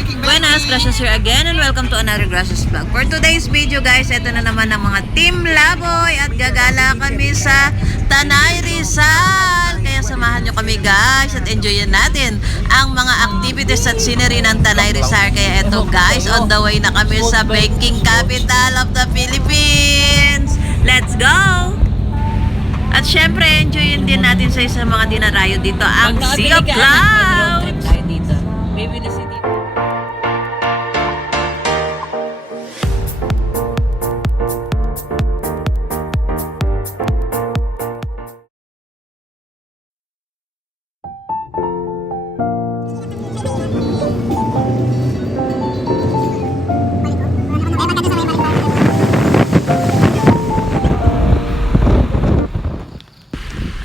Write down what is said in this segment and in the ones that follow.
Buenas, Gracias here again and welcome to another Gracias vlog. For today's video guys, ito na naman ang mga Team Laboy at gagala kami sa Tanay Rizal. Kaya samahan nyo kami guys at enjoyin natin ang mga activities at scenery ng Tanay Rizal. Kaya ito guys, on the way na kami sa banking capital of the Philippines. Let's go! At syempre, enjoyin din natin sa isang mga dinarayo dito ang Sea of Clouds. Maybe the city.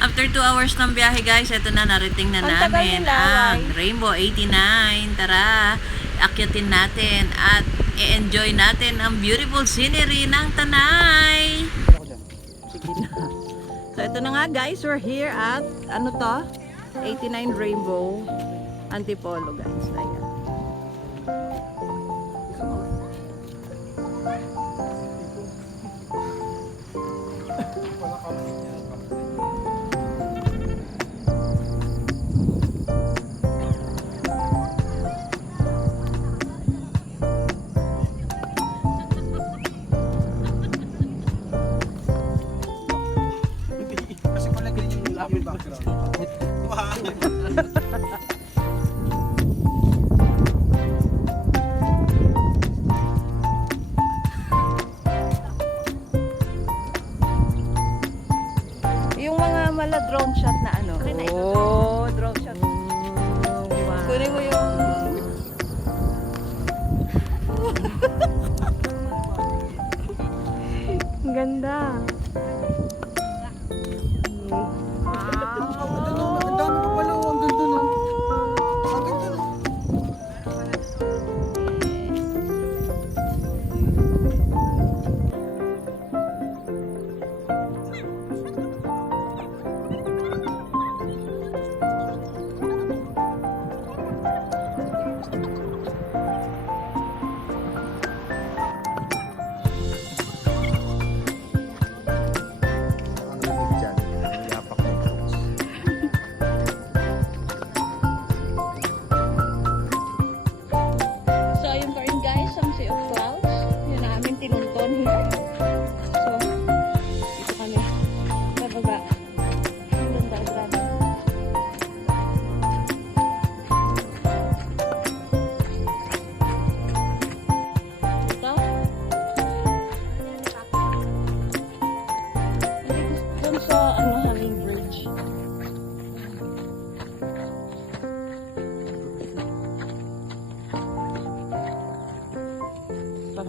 After 2 hours ng biyahe guys, ito na, narating na namin ang Rainbow 89. Tara, akyatin natin at i-enjoy natin ang beautiful scenery ng Tanay. Sige na. So ito na nga guys, we're here at ano to? 89 Rainbow Antipolo guys. Ayan. Yung mga mala drone shot na ano. Oh, drone shot. Wow. Kunin mo yung ang ganda.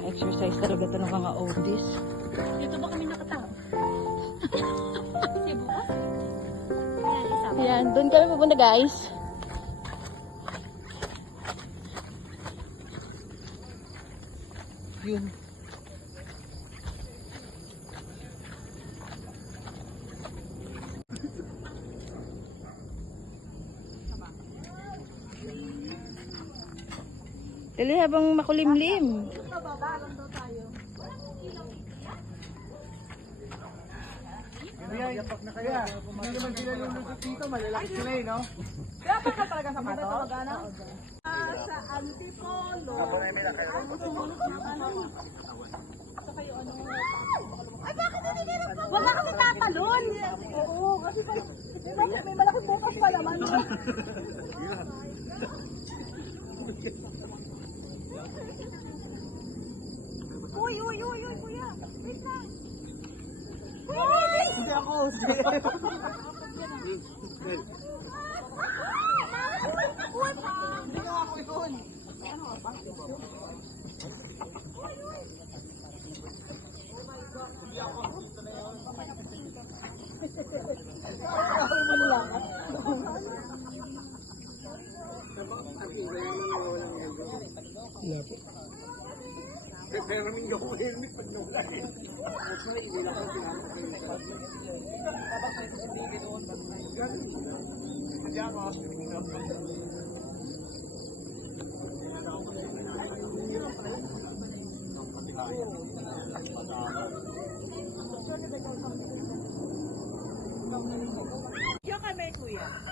Exercise talaga ito ng mga oldies. Dito ba kami nakatao? Cebu ba? Ayan, doon kami pupunta guys. Yun. Dali habang makulimlim. Yapak na kaya. Hindi naman sila lulutot dito, malalaki sila eh, no? Dapat ka talaga sa mga tawagana? Sa Antipolo. Ay, bakit hindi nila? Wala kasi tatalon. Oo, kasi may malaking bukas pa naman. Uy, kuya. Wait lang. Hindi ako. Hindi ako yun. Ano ba? Pero may yung helmet pag nawala. Actually, hindi lang ako pinapakita. Hindi ako.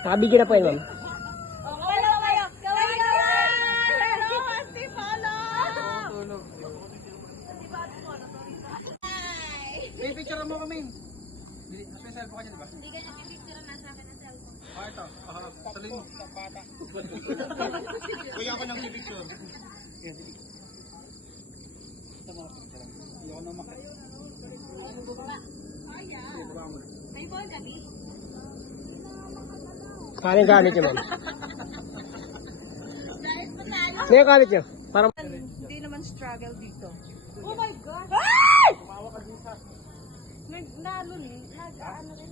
Nakabigyan na po yun, ma'am. Okay lang kayo. Gawin na yan! Hello, Auntie Polo! May picture mo kami. May cellphone ka dyan, diba? Hindi ka nag-picture na sa akin ng cellphone. Ah, ito. Tuloy mo. Kuya ako nang picture. Ayoko na makita. May phone kami. Kano yung gamit niyo, ma'am? Dahil pa tayo. Ano yung gamit niyo? Parang... Hindi naman struggle dito. Oh my God! Ay!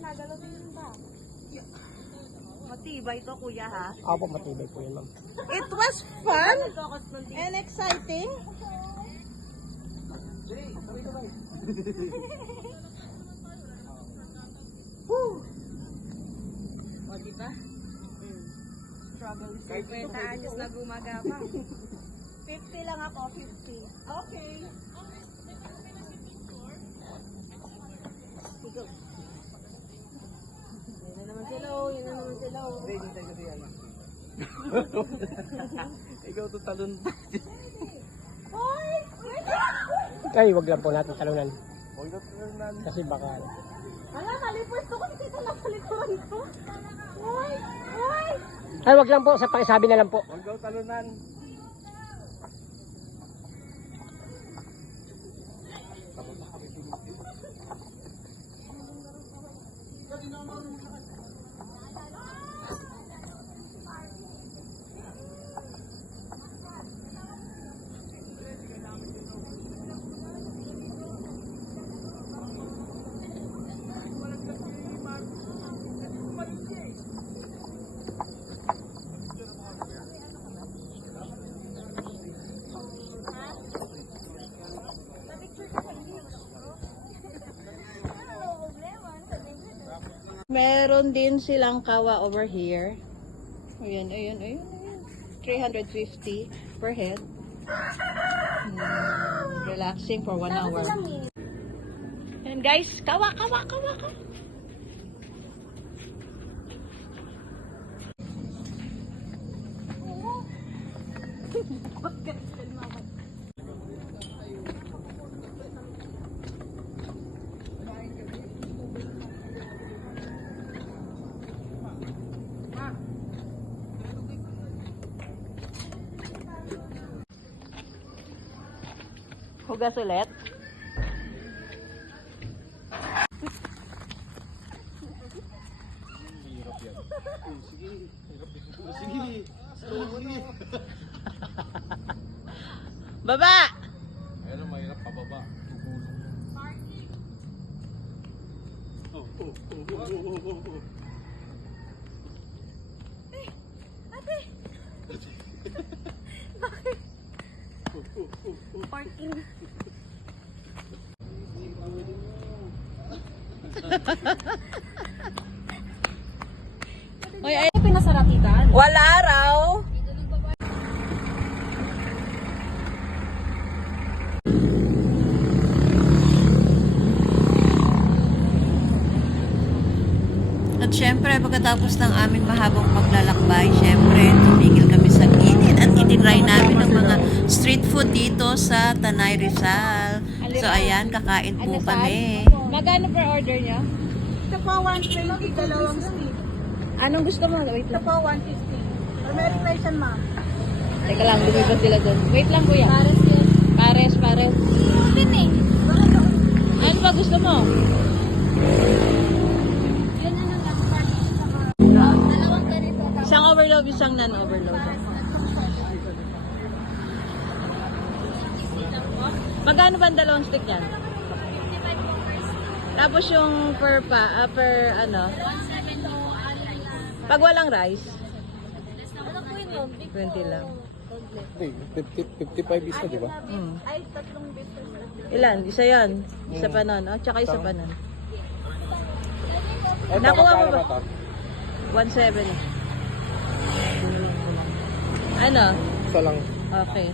Nagalaw din yung ba? Matibay to, kuya, ha? Ako po, matibay po yun, ma'am. It was fun and exciting. O, diba? Struggle is 50 anyos na gumagapang. 50 lang ako, 50. Okay. Yun na naman sila, oh. Yun na naman sila, oh. Hindi, hindi tayo kasi ano. Ikaw to talon. Hoy! Wait! Ay, wag lang po natin talunan. Huwag na talunan. Kasi baka... Ala, nalipwesto ko dito na sa likuran ko. Hoy! Hoy! Ay, wag lang po. Sa pakisabi na lang po. Huwag daw talunan. Meron din silang kawa over here. Ayan, ayan, ayan. 350 per head. Relaxing for 1 hour. And guys, kawa, kawa, kawa, kawa. Hugas ulit. Sige. Sige. Baba! Ayun, mahirap pababa. Parking. Oy, ay, Pinasarapitan. wala raw. At syempre, pagkatapos ng aming mahabang paglalakbay, syempre, tumigil kami sa gilid at itinry namin ng mga street food dito sa Tanay Rizal. So, ayan, kakain po kami. Magkano per order niya? Ito po 120, dalawang stick. Anong gusto mo? Wait Ito lang. po 150. American yan, ma'am. Teka lang, lumipas sila doon. Wait lang, kuya. Pares yun. Pares, pares. Yun eh. Ano ba gusto mo? Yun na lang. Dalawang ganito. Isang overload, isang non-overload. Magkano ba ang dalawang stick yan? 55 po per stick. Tapos yung per ano? 170 po. Pag walang rice, Ano po yun? 20 lang. Hindi, 55 isa, di ba? Mm. Ay, tatlong beses. Ilan? Isa yan. Isa pa nun. Oh, tsaka isa pa nun. Eh, Nakuha mo magkano ba? to? 170. Ano? Isa lang. Okay.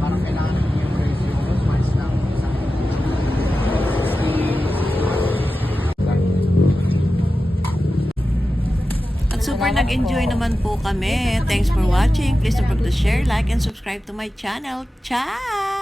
Parang kailangan yung ratio mo, mas lang isang nag-enjoy naman po kami. Thanks for watching. Please don't forget to share, like, and subscribe to my channel. Ciao!